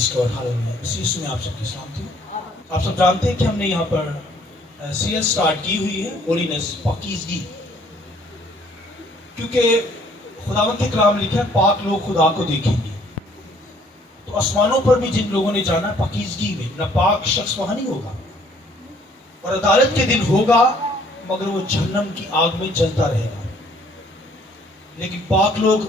Praise God, hallelujah. इसी यीशु में आप सबकी सलामती। आप सब जानते हैं कि हमने यहाँ पर सीरीज स्टार्ट की हुई है, होलीनेस, पाकीज़गी। क्योंकि खुदावंद के कलाम लिखा है, पाक लोग खुदा को देखेंगे। तो आसमानों पर भी जिन लोगों ने जाना पाकीज़गी में, नापाक शख्स वहां नहीं होगा, और अदालत के दिन होगा, मगर वो जहन्नम की आग में जलता रहेगा। लेकिन पाक लोग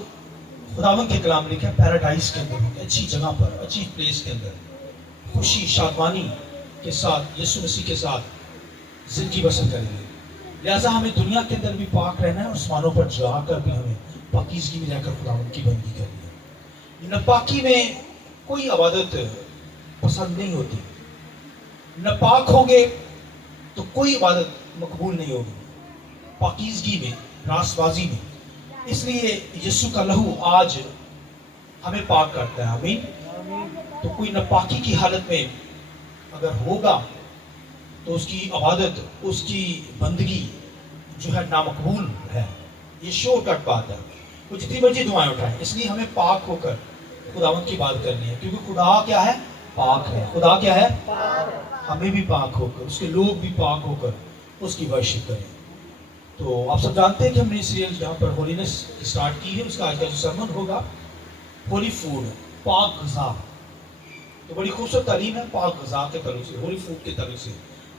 खुदावंद के कलाम लिखा है पैराडाइज के अंदर, अच्छी जगह पर, अच्छी प्लेस के अंदर खुशी शादमानी के साथ यीशु मसीह के साथ जिंदगी बसर करेंगे। लिहाजा हमें दुनिया के अंदर भी पाक रहना है और आसमानों पर जाकर भी हमें पाकीज़गी में रहकर खुदावंद की बंदगी करनी है। नापाकी में कोई इबादत पसंद नहीं होती। नापाक होंगे तो कोई इबादत मकबूल नहीं होगी। पाकीज़गी में, रासबाजी में, इसलिए यीशु का लहू आज हमें पाक करता है। आमीन। तो कोई नापाकी की हालत में अगर होगा तो उसकी इबादत, उसकी बंदगी जो है नामकबूल है। ये शॉर्टकट बात है। वो जितनी मर्जी दुआएं उठाएं, इसलिए हमें पाक होकर खुदावंद की बात करनी है, क्योंकि खुदा क्या है? पाक है। खुदा क्या है? हमें भी पाक होकर, उसके लोग भी पाक होकर उसकी वर्शिप करें। तो आप सब जानते हैं कि हमने सीरीज जहाँ पर होलीनेस स्टार्ट की है, उसका आज का जो सरमन होगा होली फूड, पाक ग़िज़ा। तो बड़ी खूबसूरत तालीम है पाक ग़िज़ा के तल्लुक़ से, होली फूड के तल्लुक़ से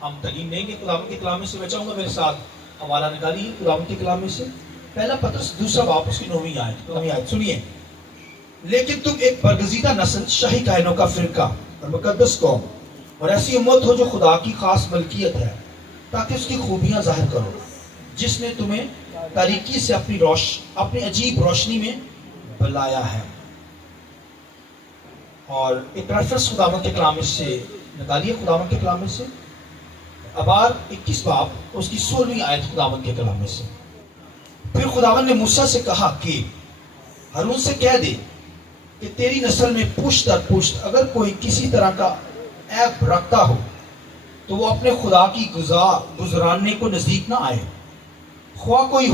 हम तालीम लेंगे। खुदावंद के कलाम में से मैं चाहूँगा मेरे साथ हवाला निकालिए खुदावंद के कलाम में से, पहला पत्रस दूसरा बाब उसकी 9वीं आयत सुनिए। लेकिन तुम एक बरगज़ीदा नस्ल, शाही कायनों का फिरका और मुकद्दस कौम, और ऐसी उम्मत हो जो खुदा की खास मलकियत है, ताकि उसकी खूबियाँ ज़ाहिर करो, जिसने तुम्हें तारीकी से अपनी अजीब रोशनी में बुलाया है। और एक रेफरेंस खुदावंद के कलाम में से निकालिए, खुदावंद के कलाम में से अबार 21 बाब उसकी 16वीं आयत खुदावंद के कलाम में से। फिर खुदावंद ने मूसा से कहा कि हारून से कह दे कि तेरी नस्ल में पुश्त दर पुश्त अगर कोई किसी तरह का ऐब रखता हो तो वो अपने खुदा की गुजरानने को नजदीक ना आए। ख्वाह कोई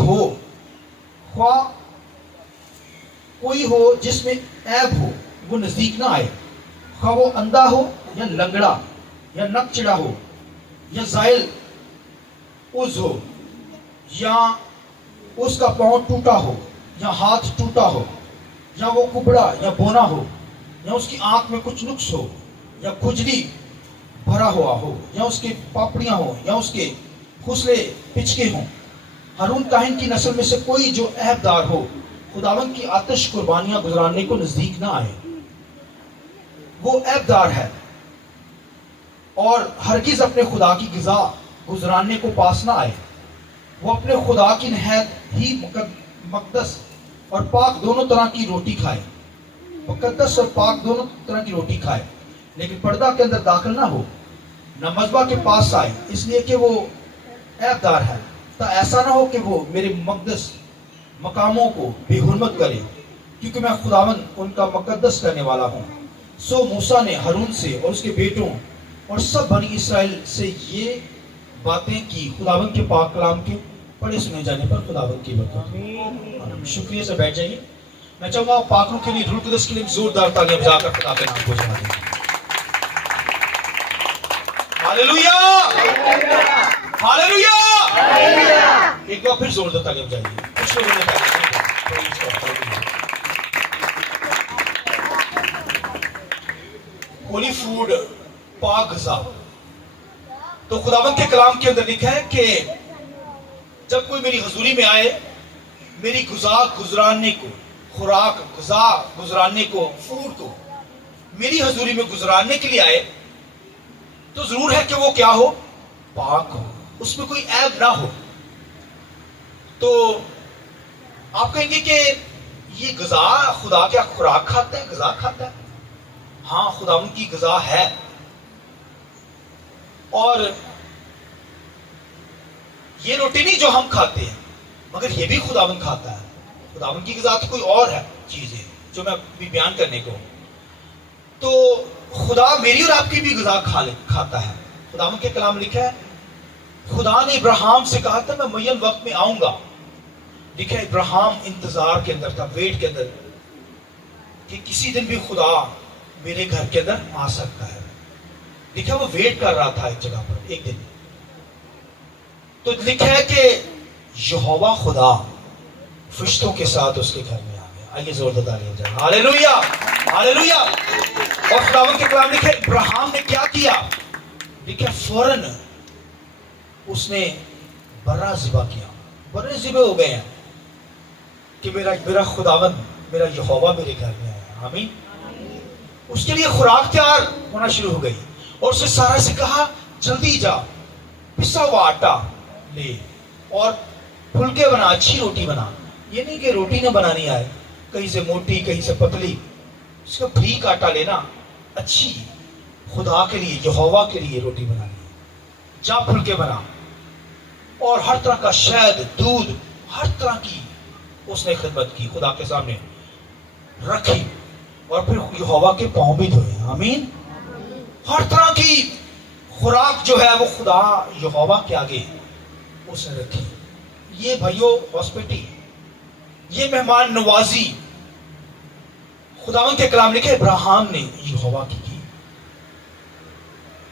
हो जिसमें ऐब हो, वो नजदीक ना आए। ख्वाह वो अंधा हो या लंगड़ा या नकचिड़ा हो या ज़ाइल उज़ हो, या उसका पाँव टूटा हो या हाथ टूटा हो, या वो कुबड़ा या बोना हो, या उसकी आंख में कुछ नुक्स हो, या खुजली भरा हुआ हो, या उसके पापड़ियां हो, या उसके खुसले पिचके हों। हारून काहिन की नस्ल में से कोई जो ऐबदार हो, खुदावंद की आतिश कुर्बानियां गुजराने को नजदीक ना आए। वो ऐबदार है और हरगिज अपने खुदा की ग़िज़ा गुजराने को पास ना आए। वो अपने खुदा की नहायत ही मुक़द्दस और पाक दोनों तरह की रोटी खाए, मुक़द्दस और पाक दोनों तरह की रोटी खाए, लेकिन पर्दा के अंदर दाखिल ना हो, न मज़बा के पास आए, इसलिए कि वो ऐबदार है। तो ऐसा ना हो कि वो मेरे मुक़द्दस मकामों को बेहुरमत करे, क्योंकि मैं खुदावंद उनका मुक़द्दस करने वाला हूँ। सो मूसा ने हारून से और उसके बेटों और सब बनी इसराइल से ये बातें की। खुदावंद के पाक कलाम के पढ़े सुने जाने पर खुदावंद की बरकत। शुक्रिया से बैठ जाइए। मैं चाहूंगा पाकों के लिए, रूह कुदस के लिए जोरदार तालियां बजाकर खुदा के नाम को जमा दें। Hallelujah, hallelujah. एक बार फिर जोरदार तालियां बजाइए। कुछ लोगों ने होली फूड, पाक ग़िज़ा। तो खुदावंद के कलाम के अंदर लिखा है कि जब कोई मेरी हजूरी में आए, मेरी गुजराने को, खुराक ग़िज़ा गुजराने को, फूड को मेरी हजूरी में गुजराने के लिए आए, तो जरूर है कि वो क्या हो? पाक हो, उसमें कोई ऐब ना हो। तो आप कहेंगे कि ये ग़िज़ा, खुदा क्या खुराक खाता है, ग़िज़ा खाता है? हाँ, खुदावंद की ग़िज़ा है, और ये रोटी नहीं जो हम खाते हैं, मगर ये भी खुदावंद खाता है। खुदावंद की ग़िज़ा तो कोई और है, चीजें जो मैं अभी बयान करने को। तो खुदा मेरी और आपकी भी ग़िज़ा खाता है। खुदावंद के कलाम लिखा है, खुदा ने इब्राहिम से कहा था मैं मुय्यन वक्त में आऊंगा। लिखा है इब्राहिम इंतजार के अंदर था, वेट के अंदर, कि किसी दिन भी खुदा मेरे घर के अंदर आ सकता है। लिखा वो वेट कर रहा था एक जगह पर एक दिन, तो लिखा है कि यहोवा खुदा फरिश्तों के साथ उसके घर में आ गया। आइए जोरदार तालियां जाए, हालेलुया हालेलुया। और खुदावंद के कलाम लिखे इब्राहिम ने क्या किया, लिखा फौरन उसने बर्रा ज़िबा किया। बर्रे ज़िबे हो गए हैं कि मेरा खुदावंद मेरा यहोवा मेरे घर में आया। आमीन। उसके लिए खुराक तैयार होना शुरू हो गई और उसने सारा से कहा जल्दी जा पिसा हुआ आटा ले और फुलके बना, अच्छी रोटी बना। ये नहीं कि रोटी न बनानी आए, कहीं से मोटी कहीं से पतली, उसका बारीक आटा लेना, अच्छी खुदा के लिए यहोवा के लिए रोटी बनानी है। जा फुलके बना और हर तरह का शहद दूध हर तरह की उसने खिदमत की, खुदा के सामने रखी और फिर यहोवा के पांव भी धोए। आमीन। हर तरह की खुराक जो है वो खुदा यहोवा के आगे उसने रखी। ये भाइयों हॉस्पिटल, ये मेहमान नवाजी खुदावंद के कलाम लिखे इब्राहिम ने यहोवा की।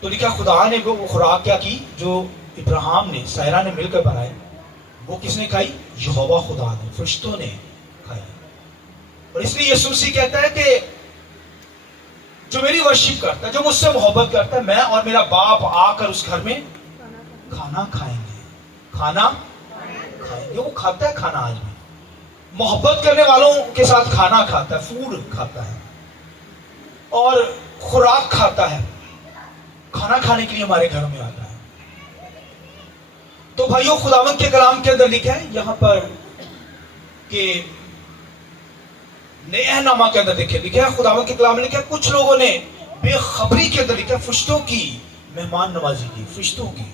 तो लिखा खुदा ने वो खुराक क्या की जो इब्राहिम ने सायरा ने मिलकर बनाए, वो किसने खाई, यहोवा खुदा ने, फरिश्तों ने खाई। और इसलिए यीशु मसीह कहता है कि जो मेरी वर्शिप करता है, जो मुझसे मोहब्बत करता है, मैं और मेरा बाप आकर उस घर में खाना खाएंगे, खाना खाएंगे। वो खाता है खाना, आज भी मोहब्बत करने वालों के साथ खाना खाता है, फूड खाता है और खुराक खाता है, खाना खाने के लिए हमारे घर में आता है। तो भाइयों खुदावंद के कलाम के अंदर लिखा है यहां पर कि नेहनामा के अंदर देखिए लिखा है, खुदावंद के कलाम में लिखा है कुछ लोगों ने बेखबरी के अंदर लिखा है फरिश्तों की मेहमान नवाजी की, फरिश्तों की।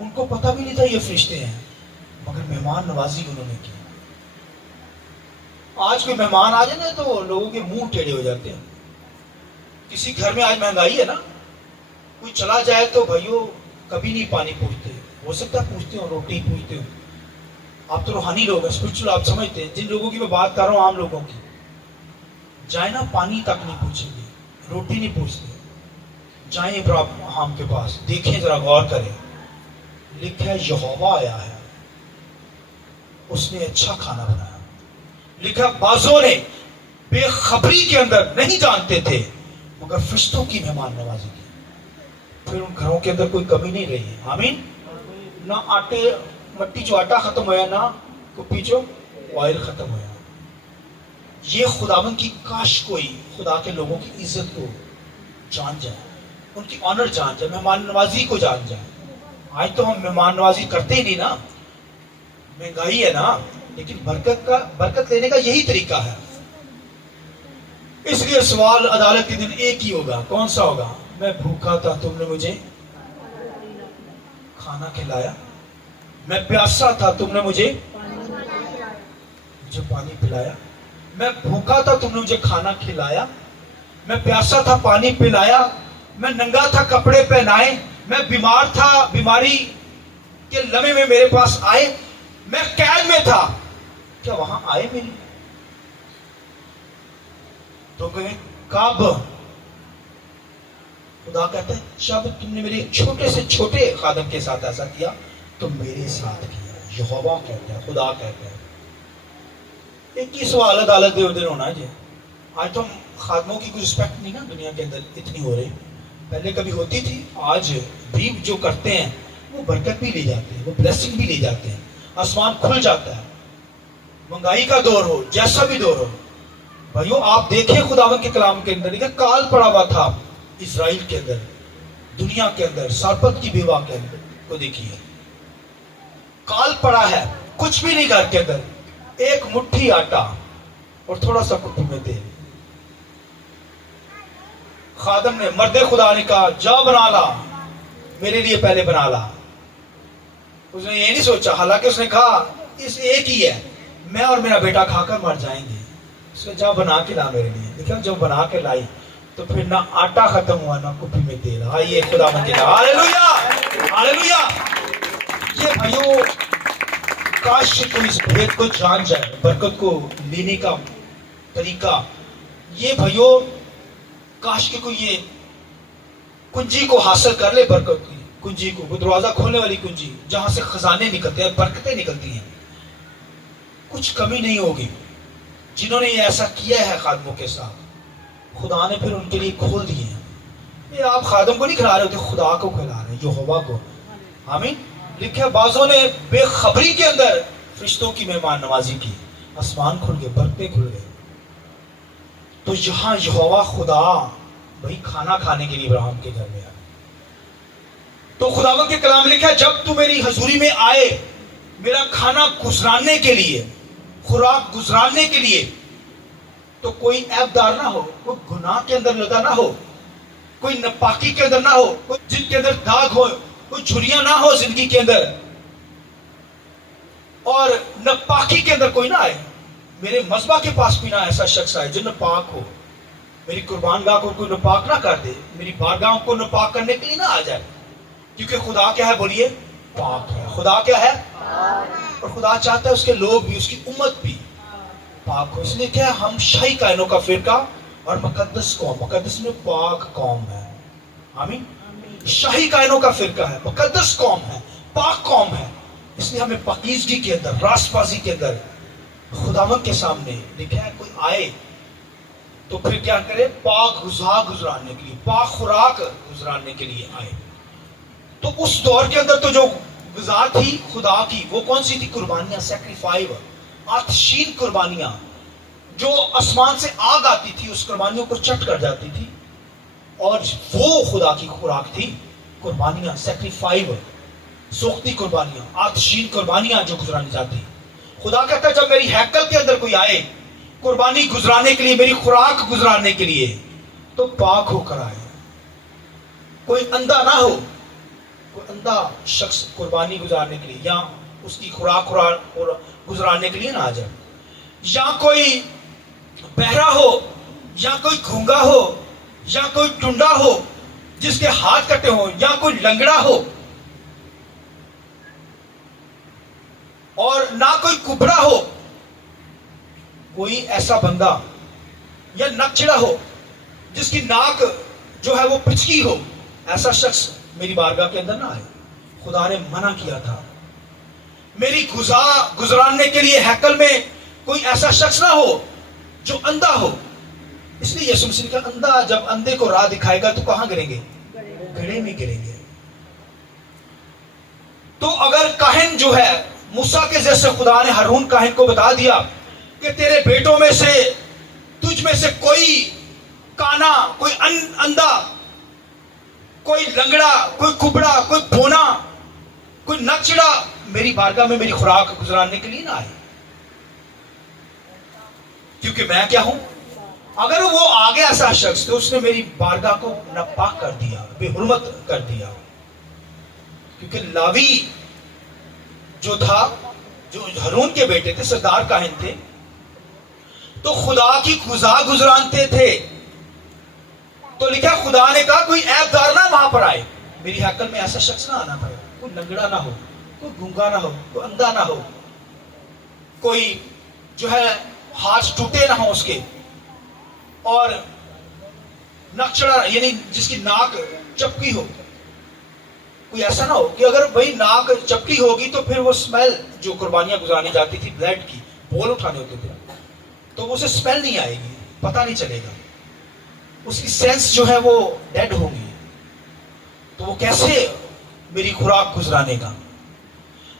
उनको पता भी नहीं था ये फरिश्ते हैं, मगर मेहमान नवाजी उन्होंने की। आज कोई मेहमान आ जाए ना तो लोगों के मुंह टेढ़े हो जाते हैं। किसी घर में आज महंगाई है ना, कोई चला जाए तो भाइयों कभी नहीं पानी पूछते, हो सकता है पूछते हो, रोटी पूछते हो। आप तो रूहानी लोग हैं, स्पिरिचुअल, आप समझते हैं। जिन लोगों की मैं बात कर रहा हूं, आम लोगों की, जाए ना पानी तक नहीं पूछेंगे, रोटी नहीं पूछते। जाए इब्राहिम के पास, देखें जरा, गौर करें, लिखा है यहोवा आया है, उसने अच्छा खाना बनाया। लिखा बाजों ने बेखबरी के अंदर नहीं जानते थे, मगर फरिश्तों की मेहमान नवाजी की। फिर उन घरों के अंदर कोई कमी नहीं रही। आमीन। ना आटे मट्टी चो आटा खत्म होया, ना कुप्पी चो ऑयल खत्म होया। ये खुदावन की काश कोई खुदा के लोगों की इज्जत को जान जाए, उनकी ऑनर जान जाए, मेहमान नवाजी को जान जाए। आज तो हम मेहमान नवाजी करते ही नहीं ना, महंगाई है ना, लेकिन बरकत लेने का यही तरीका है। इसलिए सवाल अदालत के दिन एक ही होगा, कौन सा होगा, मैं भूखा था तुमने मुझे खाना खिलाया, मैं प्यासा था तुमने मुझे पानी पिलाया, मैं भूखा था तुमने मुझे खाना खिलाया, मैं प्यासा था पानी पिलाया, मैं नंगा था कपड़े पहनाए, मैं बीमार था बीमारी के लम्हे में मेरे पास आए, मैं कैद में था, क्या वहां आए मिले? तो कहें कब? खुदा कहता है जब तुमने मेरे छोटे से छोटे खादम के साथ ऐसा किया तो मेरे साथ किया। यहोवा कहता है, खुदा कहता है। एक ही सवाल अदालत दे दिन होना है। आज तो हम खादमों की कोई रिस्पेक्ट नहीं ना दुनिया के अंदर इतनी हो रही, पहले कभी होती थी। आज भी जो करते हैं वो बरकत भी ले जाते हैं, वो ब्लेसिंग भी ले जाते हैं, आसमान खुल जाता है। महंगाई का दौर हो, जैसा भी दौर हो, भाइयों आप देखें खुदावन के कलाम के अंदर देखिए काल पड़ा हुआ था इजराइल के अंदर, दुनिया के अंदर, सारपत की बेवा के अंदर को देखिए, काल पड़ा है। कुछ भी नहीं घर के अंदर, एक मुट्ठी आटा और थोड़ा सा कुप्पी में तेल। खादम ने, मर्दे खुदा ने कहा जा बना ला, मेरे लिए पहले बना ला। उसने ये नहीं सोचा, हालांकि उसने कहा इस एक ही है, मैं और मेरा बेटा खाकर मर जाएंगे, उसने जा बना के ला मेरे लिए। देखा जब बना के लाई तो फिर ना आटा खत्म हुआ ना कुप्पी में तेल। आइए खुदा मंदिर, हालेलुया हालेलुया। ये भाइयों काश कोई इस भेद को जान जाए, बरकत को लेने का तरीका। ये भाइयों کاش کہ کوئی یہ کنجی کو حاصل کر لے، برکت کی کنجی کو، وہ دروازہ کھولنے والی کنجی جہاں سے خزانے نکلتے ہیں، برکتیں نکلتی ہیں، کچھ کمی نہیں ہوگی۔ جنہوں نے یہ ایسا کیا ہے خادموں کے ساتھ، خدا نے پھر ان کے لیے کھول دیے ہیں۔ یہ آپ خادم کو نہیں کھلا رہے ہوتے، خدا کو کھلا رہے ہیں، یہوہ کو۔ آمین۔ لکھا بعضوں نے بے خبری کے اندر فرشتوں کی مہمان نوازی کی، آسمان کھل گئے، برکتیں کھل گئے۔ تو یہاں یہوہ خدا وہی کھانا کھانے کے لیے ابراہیم کے گھر میں آیا۔ تو خداوند کے کلام لکھا ہے جب تو میری حضوری میں آئے میرا کھانا گزرانے کے لیے، خوراک گزرانے کے لیے، تو کوئی عیب دار نہ ہو، کوئی گناہ کے اندر لگا نہ ہو، کوئی ناپاکی کے اندر نہ ہو، کوئی جن کے اندر داغ ہو، کوئی جھریاں نہ ہو زندگی کے اندر، اور ناپاکی کے اندر کوئی نہ آئے۔ میرے مذبح کے پاس بھی نہ ایسا شخص آئے جو ناپاک ہو، میری قربان گاہ کو کوئی ناپاک نہ کر دے، میری بارگاہ کو ناپاک کرنے کے لیے نہ آ جائے، کیونکہ خدا کیا ہے؟ بولیے پاک ہے۔ خدا کیا ہے؟ اور خدا چاہتا ہے اس کے لوگ بھی، اس کی امت بھی پاک ہو۔ اس لیے کیا ہے؟ ہم شاہی کائنوں کا فرقہ اور مقدس قوم، مقدس میں پاک قوم ہے۔ آمین۔ شاہی کائنوں کا فرقہ ہے، مقدس قوم ہے، پاک قوم ہے۔ اس لیے ہمیں پاکیزگی کے اندر، راست بازی کے اندر خداوند کے سامنے لکھا ہے کوئی آئے تو پھر کیا کرے؟ پاک غذا گزرانے کے لیے، پاک خوراک گزرانے کے لیے آئے۔ تو اس دور کے اندر تو جو غذا تھی خدا کی، وہ کون سی تھی؟ قربانیاں، سیکریفائز، آتشین قربانیاں، جو آسمان سے آگ آتی تھی اس قربانیوں کو چٹ کر جاتی تھی، اور وہ خدا کی خوراک تھی۔ قربانیاں، سیکریفائز، سوختی قربانیاں، آتشین قربانیاں جو گزرانی جاتی۔ خدا کہتا ہے جب میری ہیکل کے اندر کوئی آئے قربانی گزرانے کے لیے، میری خوراک گزرانے کے لیے، تو پاک ہو کر آئے۔ کوئی اندھا نہ ہو، کوئی اندھا شخص قربانی گزارنے کے لیے یا اس کی خوراک گزرانے کے لیے نہ آ جائے، یا کوئی بہرا ہو، یا کوئی گھونگا ہو، یا کوئی ٹنڈا ہو جس کے ہاتھ کٹے ہو، یا کوئی لنگڑا ہو، اور نہ کوئی کبڑا ہو، کوئی ایسا بندہ یا نکچڑا ہو جس کی ناک جو ہے وہ پچکی ہو، ایسا شخص میری بارگاہ کے اندر نہ آئے۔ خدا نے منع کیا تھا۔ میری غذا گزرانے کے لیے ہیکل میں کوئی ایسا شخص نہ ہو جو اندھا ہو۔ اس لیے یسوع مسیح کا اندھا جب اندھے کو راہ دکھائے گا تو کہاں گریں گے؟ گڑھے میں گریں گے۔ تو اگر کاہن جو ہے موسیٰ کے جیسے خدا نے ہارون کاہن کو بتا دیا کہ تیرے بیٹوں میں سے، تجھ میں سے کوئی کانا، کوئی اندھا، کوئی لنگڑا، کوئی کبڑا، کوئی بونا، کوئی نکچڑا میری بارگاہ میں میری خوراک گزرانے کے لیے نہ آئے، کیونکہ میں کیا ہوں؟ اگر وہ آ گیا ایسا شخص تو اس نے میری بارگاہ کو ناپاک کر دیا، بے حرمت کر دیا۔ کیونکہ لاوی جو تھا، جو ہارون کے بیٹے تھے، سردار کاہن تھے، تو خدا کی غذا گزرانتے تھے۔ تو لکھا خدا نے کہا کوئی عیب دار نہ وہاں پر آئے، میری ہیکل میں ایسا شخص نہ آنا پڑے، کوئی لنگڑا نہ ہو، کوئی گونگا نہ ہو، کوئی اندھا نہ ہو، کوئی جو ہے ہاتھ ٹوٹے نہ ہو اس کے، اور نکچڑا یعنی جس کی ناک چپکی ہو، کوئی ایسا نہ ہو کہ اگر وہی ناک چپکی ہوگی تو پھر وہ سمیل جو قربانیاں گزرانی جاتی تھی بلڈ کی، بول اٹھانے ہوتے تھے، تو اسے سمیل نہیں آئے گی، پتہ نہیں چلے گا، اس کی سینس جو ہے وہ ڈیڈ ہوگی، تو وہ کیسے میری خوراک گزرانے گا؟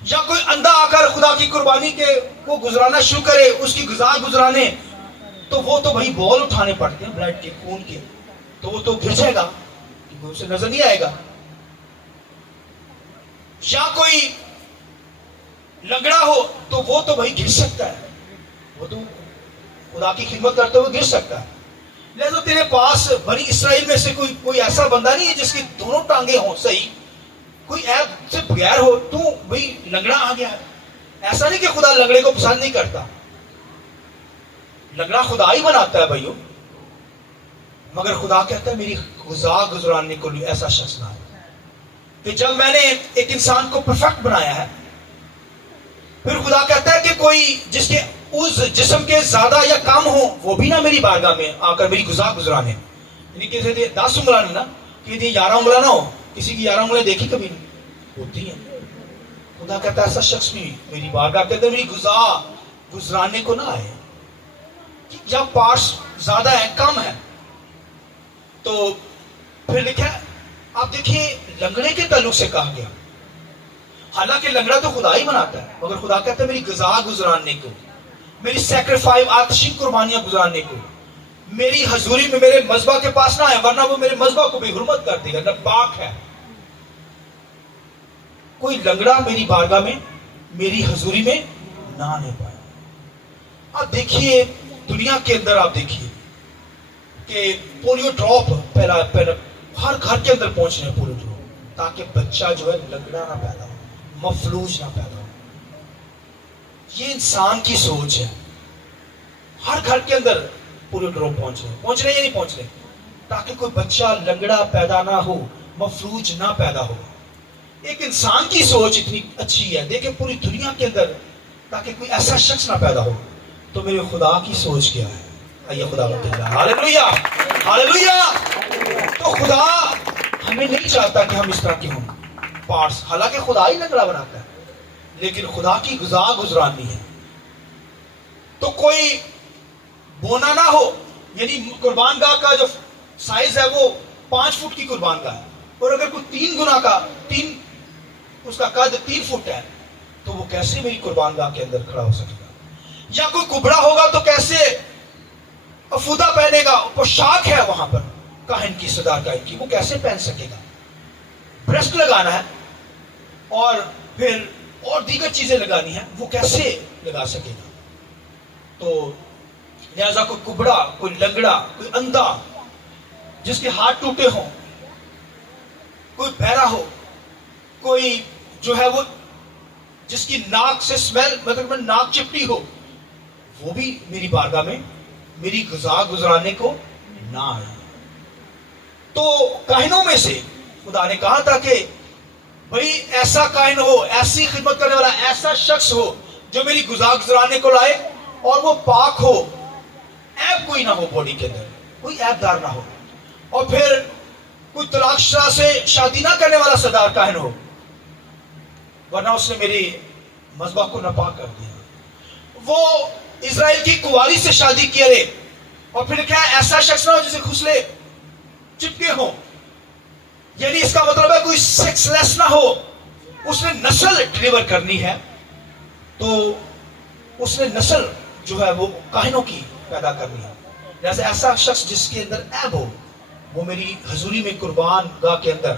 یا کوئی اندھا آ کر خدا کی قربانی کے وہ گزرانا شروع کرے، اس کی غذا گزرانے، تو وہ تو بھائی بول اٹھانے پڑتے ہیں بلڈ کے، خون کے، تو وہ تو گر جائے گا، کیونکہ اسے نظر نہیں آئے گا۔ یا کوئی لنگڑا ہو تو وہ تو بھائی گر سکتا ہے، وہ تو خدا کی خدمت کرتے ہوئے گر سکتا ہے۔ لہذا تیرے پاس بنی اسرائیل میں سے کوئی ایسا بندہ نہیں ہے جس کی دونوں ٹانگیں ہوں صحیح، کوئی عیب سے بغیر ہو، تو بھائی لنگڑا آ گیا ہے۔ ایسا نہیں کہ خدا لنگڑے کو پسند نہیں کرتا، لنگڑا خدا ہی بناتا ہے بھائیو، مگر خدا کہتا ہے میری غذا گزرانے کو لیے ایسا شخص نہ ہے۔ کہ جب میں نے ایک انسان کو پرفیکٹ بنایا ہے، پھر خدا کہتا ہے کہ کوئی جس کے اس جسم کے زیادہ یا کم ہو وہ بھی نہ میری بارگاہ میں آ کر میری غذا گزرانے، یعنی کسی دی 10 انگلیاں نہیں نا، کسی دی 11 انگلیاں نہ ہو. کسی کی 11 انگلیاں دیکھی کبھی نہیں ہوتی ہیں. خدا کہتا ہے ایسا شخص بھی میری بارگاہ کے اندر میری گزرانے کو نہ آئے. یا پارٹس زیادہ ہیں کم ہے. تو پھر لکھا ہے، آپ دیکھیے لنگڑے کے تعلق سے کہا گیا، حالانکہ لنگڑا تو خدا ہی بناتا ہے، مگر خدا کہتا ہے میری غذا گزراننے کو، میری سیکریفائی آتشی قربانیاں گزارنے کو، میری حضوری میں میرے مذبح کے پاس نہ آئے، ورنہ وہ میرے مذبح کو بے حرمت کر دے گا، نہ پاک ہے. کوئی لنگڑا میری بارگاہ میں میری حضوری میں نہ آنے پائے. آپ دیکھیے دنیا کے اندر، آپ دیکھیے کہ پولیو ڈراپ پہلا ہر گھر کے اندر پہنچ رہے ہیں پولیو ڈراپ، تاکہ بچہ جو ہے لنگڑا نہ پیدا ہو، مفلوج نہ پیدا ہو. یہ انسان کی سوچ ہے. ہر گھر کے اندر پولیو ڈراپ پہنچ رہے یا نہیں پہنچ رہے، تاکہ کوئی بچہ لنگڑا پیدا نہ ہو، مفلوج نہ پیدا ہو. ایک انسان کی سوچ اتنی اچھی ہے، دیکھیں پوری دنیا کے اندر تاکہ کوئی ایسا شخص نہ پیدا ہو. تو میرے خدا کی سوچ کیا ہے؟ آئیے خدا بندہ، ہاللویا ہاللویا. تو خدا ہمیں نہیں چاہتا کہ ہم اس طرح کے ہوں پارٹس، حالانکہ خدا ہی لنگڑا بناتا ہے، لیکن خدا کی غذا گزرانی ہے. تو کوئی بونا نہ ہو، یعنی قربان گاہ کا جو سائز ہے وہ 5 فٹ کی قربان گاہ ہے، اور اگر کوئی 3 گنا کا اس کا قد 3 فٹ ہے تو وہ کیسے میری قربان گاہ کے اندر کھڑا ہو سکے گا؟ یا کوئی کبڑا ہوگا تو کیسے افودہ پہنے گا؟ پوشاک ہے وہاں پر کاہن کی، صدار کاہن کی، وہ کیسے پہن سکے گا؟ بریسٹ لگانا ہے اور پھر اور دیگر چیزیں لگانی ہیں، وہ کیسے لگا سکے گا؟ تو لہذا کوئی کبڑا، کوئی لنگڑا، کوئی اندھا جس کے ہاتھ ٹوٹے ہوں، کوئی بہرا ہو، کوئی جو ہے وہ جس کی ناک سے سمیل، مطلب ناک چپٹی ہو، وہ بھی میری بارگاہ میں میری غذا گزرانے کو نہ آئے. تو کاہنوں میں سے خدا نے کہا تھا کہ بھئی ایسا کاہن ہو، ایسی خدمت کرنے والا ایسا شخص ہو جو میری غذا گزرانے کو لائے اور وہ پاک ہو، عیب کوئی نہ ہو، باڈی کے اندر کوئی عیب دار نہ ہو، اور پھر کوئی طلاق شدہ سے شادی نہ کرنے والا صدار کاہن ہو، ورنہ اس نے میری مذبح کو ناپاک کر دیا. وہ اسرائیل کی کنواری سے شادی کیے رہے، اور پھر کیا ایسا شخص نہ ہو جسے خصلے چپکے ہوں، یعنی اس کا مطلب ہے کوئی سیکس لیس نہ ہو. اس نے نسل ڈلیور کرنی ہے، تو اس نے نسل جو ہے وہ کاہنوں کی پیدا کرنی ہے. لہذا ایسا شخص جس کے اندر عیب ہو وہ میری حضوری میں قربان گاہ کے اندر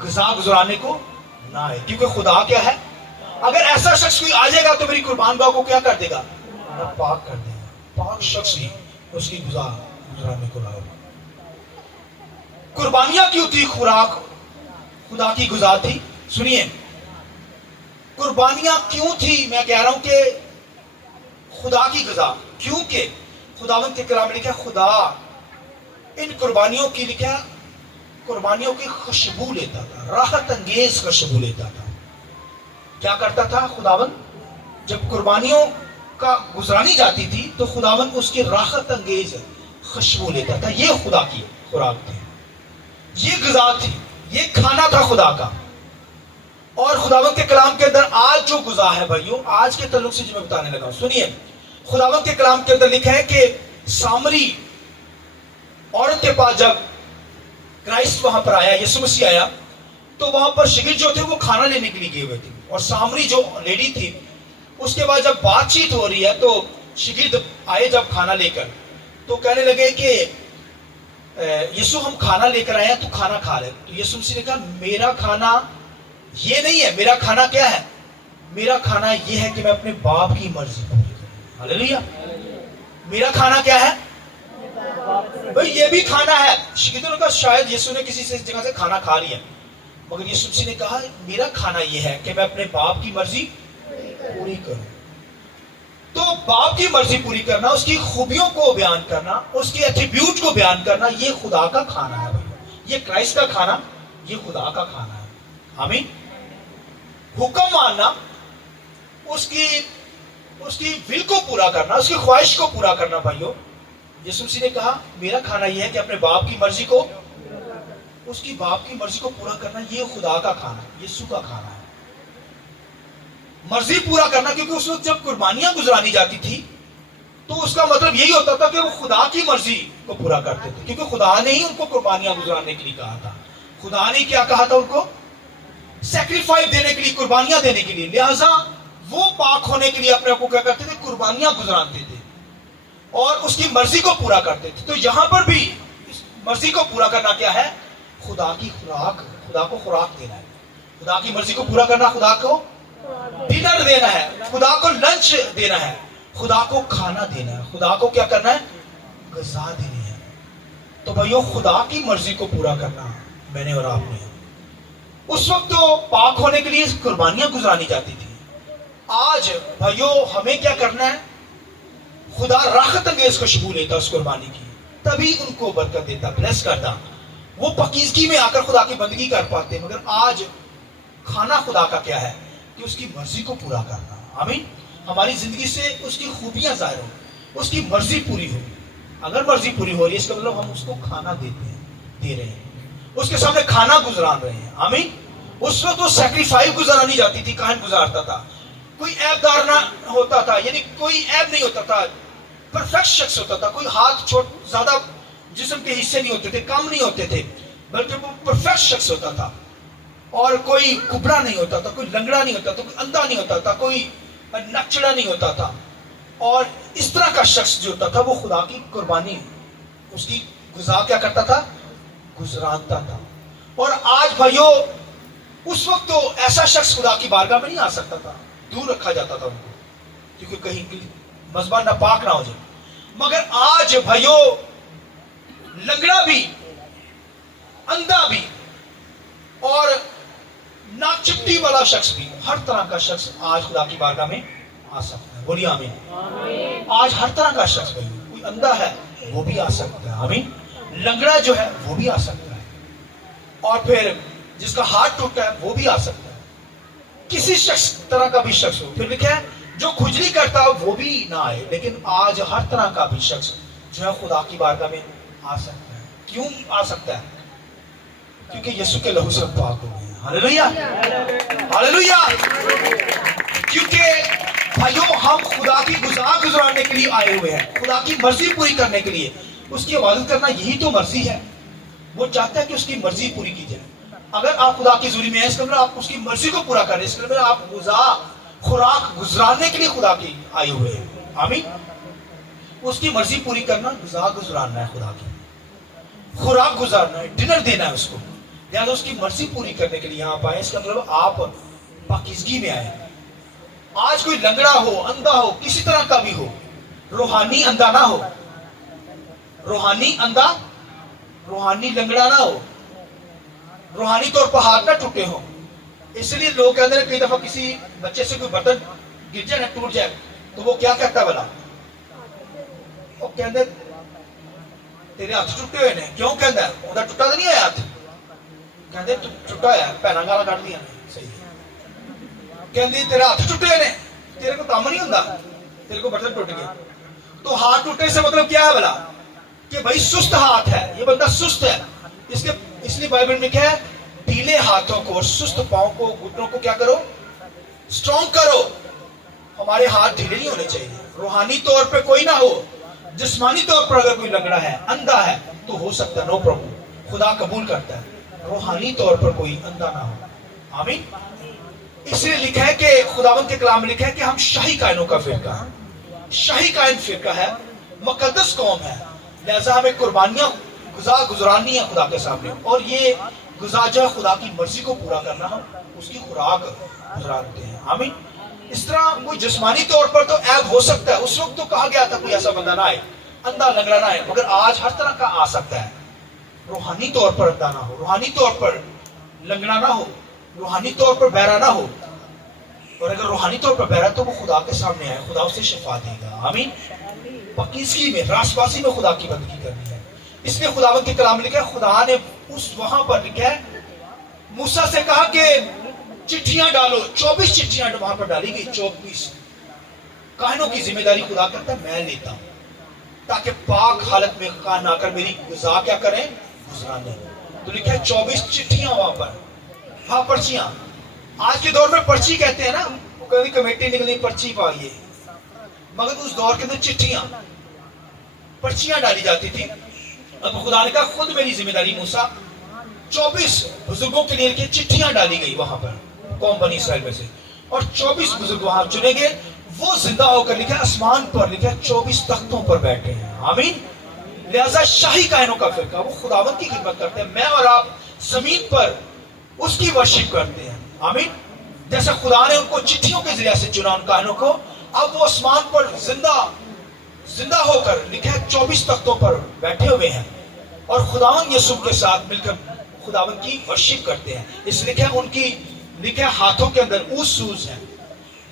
غذا گزرانے کو نہ آئے، کیونکہ خدا کیا ہے؟ اگر ایسا شخص کوئی آ جائے گا تو میری قربان گاہ کو کیا کر دے گا؟ پاک کر دے گا. پاک شخص ہی اس کی غذا گزرانے کو لائے گا. قربانیاں کیوں تھی؟ خوراک خدا کی غذا تھی. سنیے، قربانیاں کیوں تھی؟ میں کہہ رہا ہوں کہ خدا کی غذا، کیونکہ خداوند کے کلام میں لکھا خدا ان قربانیوں کی، لکھا قربانیوں کی خوشبو لیتا تھا، راحت انگیز خوشبو لیتا تھا. کیا کرتا تھا خداوند؟ جب قربانیوں کا گزرانی جاتی تھی تو خداوند اس کی راحت انگیز خوشبو لیتا تھا. یہ خدا کی خوراک تھی، یہ غذا تھی، یہ کھانا تھا خدا کا. اور خداوند کے کلام کے اندر آج جو غذا ہے بھائیوں، آج کے تعلق سے جو میں بتانے لگا ہوں، سنیے. خداوند کے کلام کے اندر لکھا ہے کہ سامری عورت کے پاس جب کرائسٹ وہاں پر آیا، یسوع مسیح آیا، تو وہاں پر شاگرد جو تھے وہ کھانا لینے کے لیے گئے ہوئے تھے، اور سامری جو لیڈی تھی، اس کے بعد جب بات چیت ہو رہی ہے تو شاگرد آئے جب کھانا لے کر، تو کہنے لگے کہ یسوع ہم کھانا لے کر آئے ہیں، تو کھانا کھا لے. تو یسوع مسیح نے کہا میرا کھانا یہ نہیں ہے. میرا کھانا کیا ہے؟ میرا کھانا یہ ہے کہ میں اپنے باپ کی مرضی پوری کروں. ہاللیلویا. میرا کھانا کیا ہے؟ بھئی یہ بھی کھانا ہے. شاگردوں نے کہا شاید یسوع نے کسی سے جگہ سے کھانا کھا لیا، مگر یسوع مسیح نے کہا میرا کھانا یہ ہے کہ میں اپنے باپ کی مرضی پوری کروں. تو باپ کی مرضی پوری کرنا، اس کی خوبیوں کو بیان کرنا، اس کے ایٹریبیوٹ کو بیان کرنا، یہ خدا کا کھانا ہے بھائی. یہ کرائسٹ کا کھانا، یہ خدا کا کھانا ہے. آمین. حکم ماننا، اس کی ول کو پورا کرنا، اس کی خواہش کو پورا کرنا بھائیو، यीशु मसीह ने कहा मेरा खाना यह है कि अपने बाप की मर्जी को, उसकी बाप की मर्जी को पूरा करना, ये खुदा का खाना, यीशु का खाना है। मर्जी पूरा करना, क्योंकि उस वक्त जब कुर्बानियां गुजरानी जाती थी तो उसका मतलब यही होता था कि वो खुदा की मर्जी को पूरा करते थे, क्योंकि खुदा ने ही उनको कुर्बानियां गुजराने के लिए कहा था। खुदा ने क्या कहा था उनको? सैक्रिफाइस देने के लिए, कुर्बानियां देने के लिए। लिहाजा वो पाक होने के लिए अपने आप को क्या करते थे? कुर्बानियां गुजराते थे और उसकी मर्जी को पूरा करते थे। तो यहां पर भी इस मर्जी को पूरा करना क्या है? खुदा की खुराक, खुदा को खुराक देना है। खुदा की मर्जी को पूरा करना, खुदा को डिनर देना है, खुदा को लंच देना है, खुदा को खाना देना है, खुदा को क्या करना है? ग़िज़ा देनी है। तो भाइयों, खुदा की मर्जी को पूरा करना मैंने और आपने। उस वक्त तो पाक होने के लिए कुर्बानियां गुजरानी जाती थी। आज भाइयों हमें क्या करना है? खुदा राहत अंगेज खुशबू लेता उस कुर्बानी की, तभी उनको बरकत देता, ब्लेस करता। वो पकीजगी में आकर खुदा की बंदगी कर पाते। मगर आज खाना खुदा का क्या है? कि उसकी मर्जी को पूरा करना। आमीन। हमारी जिंदगी से उसकी खूबियां जाहिर हो, उसकी मर्जी पूरी हो। अगर मर्जी पूरी हो रही है इसका मतलब हम उसको खाना देते हैं, दे रहे हैं, उसके सामने खाना गुजरान रहे हैं। आमीन। उस वक्त वो सैक्रिफाइस गुजरानी जाती थी, काहन गुजारता था, कोई ऐबदार ना होता था, यानी कोई ऐब नहीं होता था, परफेक्ट शख्स होता था। कोई हाथ छोट ज्यादा जिस्म के हिस्से नहीं होते थे, कम नहीं होते थे, बल्कि वो परफेक्ट शख्स होता था। और कोई कुबड़ा नहीं होता था, कोई लंगड़ा नहीं होता था, कोई अंधा नहीं होता था, कोई नचड़ा नहीं होता था। और इस तरह का शख्स जो होता था वो खुदा की कुर्बानी, उसकी गुज़ा क्या करता था? गुजरानता था। और आज भाइयों उस वक्त तो ऐसा शख्स खुदा की बारगाह में नहीं आ सकता था, दूर रखा जाता था उनको, क्योंकि कहीं मज़बा नापाक ना हो जाए। मगर आज भाइयों लंगड़ा भी, अंधा भी और नाचिट्टी वाला शख्स भी, हर तरह का शख्स आज खुदा की बारगाह में आ सकता है। बोलिए आमीन। आज हर तरह का शख्स भाई, कोई अंधा है वो भी आ सकता है। आमीन। लंगड़ा जो है वो भी आ सकता है, और फिर जिसका हाथ टूटा है वो भी आ सकता है। किसी शख्स तरह का भी शख्स हो। फिर लिखा है जो खुजली करता है वो भी ना आए, लेकिन आज हर तरह का भी शख्स जो है खुदा की बारगाह में आ सकता है। क्यों आ सकता है? क्योंकि यीशु के लहू से पाक हो गए। Hallelujah, hallelujah. क्योंकि भाइयों हम खुदा की गुज़ा गुजराने के लिए आए हुए हैं, खुदा की मर्जी पूरी करने के लिए। उसकी इबादत करना यही तो मर्जी है। वो चाहता है कि उसकी मर्जी पूरी की जाए। अगर आप खुदा की ज़ुरी में हैं, इसका मतलब आप उसकी मर्जी को पूरा कर रहे हैं, इसका मतलब आप गुज़ा खुराक गुजराने के लिए खुदा की आए हुए हैं। आमीन। उसकी मर्जी पूरी करना, गुज़ा गुजराना है, खुदा की खुराक गुजारना है, डिनर देना है उसको। लिहाजा उसकी मर्जी पूरी करने के लिए यहाँ पाए, इसका मतलब आप पाकीज़गी में आए। आज कोई लंगड़ा हो, अंधा हो, किसी तरह का भी हो, रूहानी अंधा ना हो, रूहानी अंधा, रूहानी लंगड़ा ना हो, रूहानी तौर पर हाथ ना टूटे हो। इसलिए लोग कहते हैं, कई दफा किसी बच्चे से कोई बर्तन गिर जाए, टूट जाए, तो वो क्या कहता है? भला वो कहते तेरे हाथ टूटे हुए ने। क्यों कहता है? ਉਹਦਾ टूटा तो नहीं है हाथ, कहते टूटा है, भैन गाला कट दिया सही है। कहते तेरे हाथ टूटे हुए ने, तेरे को काम नहीं होता, तेरे को बर्तन टूट गया। तो हाथ टूटने से मतलब क्या है भला? कि भाई सुस्त हाथ है, ये बंदा सुस्त है। इसलिए बाइबल में लिखा है ढीले हाथों को और सुस्त पांव को, घुटनों को क्या करो? स्ट्रॉन्ग करो। हमारे हाथ ढीले नहीं होने चाहिए। रूहानी तौर पे कोई ना हो, जिस्मानी तौर पर अगर कोई लंगड़ा है, अंधा है, तो हो सकता है, नो प्रॉब्लम, खुदा कबूल करता है। रूहानी तौर पर कोई अंधा ना हो। आमीन। इसलिए लिखा है कि खुदावंद के कलाम में लिखा है कि हम शाही कायनों का फिरका है, शाही कायन फिरका है, मुकद्दस कौम है। लिहाजा हमें कुर्बानियां गुजरानी है खुदा के सामने, और ये गुज़ा जो खुदा की मर्जी को पूरा करना, हम उसकी खुराक गुजराते हैं। आमीन। इस तरह कोई जिस्मानी तौर पर तो ऐब हो सकता है, उस वक्त तो कहा गया था कोई ऐसा बंदा ना आए, अंधा लंगड़ा ना आए, मगर आज हर तरह का आ सकता है। रूहानी तौर पर अंधा ना हो, रूहानी तौर पर लंगड़ा ना हो, रूहानी तौर पर बहरा ना हो। और अगर रूहानी तौर पर बहरा तो वो खुदा के सामने आए, खुदा उसे शिफा देगा। आमीन। पकीज़गी में, रासबासी में खुदा की बंदगी करनी है। इसलिए खुदावंद के कलाम में लिखा है, खुदा ने उस वहां पर लिखा है मूसा से कहा कि चिट्ठियां डालो। 24 चिट्ठियां वहां पर डाली गई। 24 काहिनों की जिम्मेदारी खुदा करता है, मैं लेता हूं। ताकि पाक हालत में कान आकर मेरी गुज़ा क्या करें, गुजराने। तो लिखा है 24 चिट्ठियां वहां पर, हाँ पर्चियां। आज के दौर में पर्ची कहते हैं ना, कभी कमेटी निकली पर्ची पाइए, मगर उस दौर के अंदर चिट्ठियां, पर्चियां डाली जाती थी। अब खुदा ने कहा खुद मेरी जिम्मेदारी मूसा, 24 बुजुर्गों के लिए चिट्ठियां डाली गई वहां पर कौम बनी इसराइल में से, और 24 बुजुर्ग वहां चुने गए। वो जिंदा होकर लिखा आसमान पर, लिखा 24 तख्तों पर बैठे हैं। आमीन। लिहाजा शाही कायनों का फिरका वो खुदावंद की खिदमत करते हैं। मैं और आप जमीन पर उसकी वर्शिप करते हैं। आमीन। जैसे खुदा ने उनको चिट्ठियों के जरिए से चुना उन कायनों को, अब वो आसमान पर जिंदा होकर लिखा है 24 तख्तों पर बैठे हुए हैं और खुदावंद यीशु के साथ मिलकर खुदावंद की वर्शिप करते हैं। इस लिखा उनकी लिखा हाथों के अंदर ऊसूस है,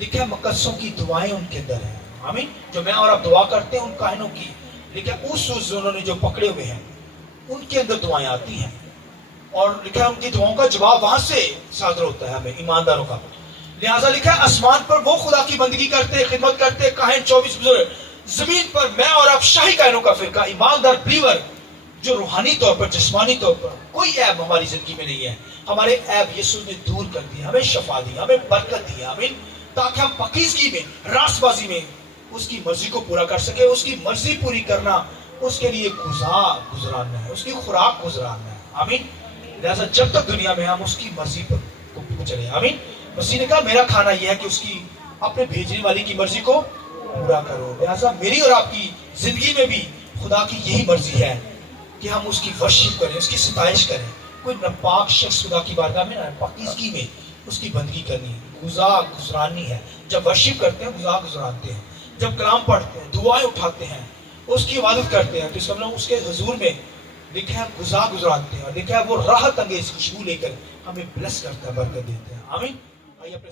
लिखा मुकद्दसों की दुआएं उनके अंदर है। आमीन। जो मैं और आप दुआ करते हैं उन कायनों की, लिखा ऊसूस उन्होंने जो पकड़े हुए हैं उनके अंदर दुआएं आती हैं, और लिखा उनकी दुआओं का जवाब वहां से सादर होता है हमें ईमानदारों का। लिहाजा लिखा आसमान पर वो खुदा की बंदगी करते, खिदमत करते काहिन 24 बुजुर्ग, जमीन पर मैं और आप शाही कायनों का फिरका, ईमानदार बिलीवर जो रूहानी तौर पर, जिस्मानी तौर पर कोई ऐब हमारी जिंदगी में नहीं है। हमारे ऐब यीशु ने दूर कर दिया, हमें शफा दी, हमें बरकत दी। आमीन। ताकि हम पाकीज़गी में, रासबाजी में उसकी मर्जी को पूरा कर सके। उसकी मर्जी पूरी करना उसके लिए गुजराना है, उसकी खुराक गुजराना है। आमीन। लिहाजा जब तक दुनिया में हम उसकी मर्जी पर चले। आमीन। मसीह ने कहा मेरा खाना यह है कि उसकी अपने भेजने वाली की मर्जी को पूरा करो। लिहाजा मेरी और आपकी जिंदगी में भी खुदा की यही मर्जी है कि हम उसकी वर्शिप करें, उसकी सताइश करें। कोई नापाक शख्स खुदा की बारगाह में पाकीज़गी में उसकी बंदगी करनी है, गुजरानी है। जब वर्शिप करते हैं गुजराते हैं, जब कलाम पढ़ते हैं, दुआएं उठाते हैं, उसकी इबादत करते हैं, तो इसका मतलब उसके हुजूर में लिखा है गुजराते हैं, और लिखा है वो राहत अंगेज खुशबू लेकर हमें ब्लेस करता है, बरकत देते हैं। आमीन। आइए अपने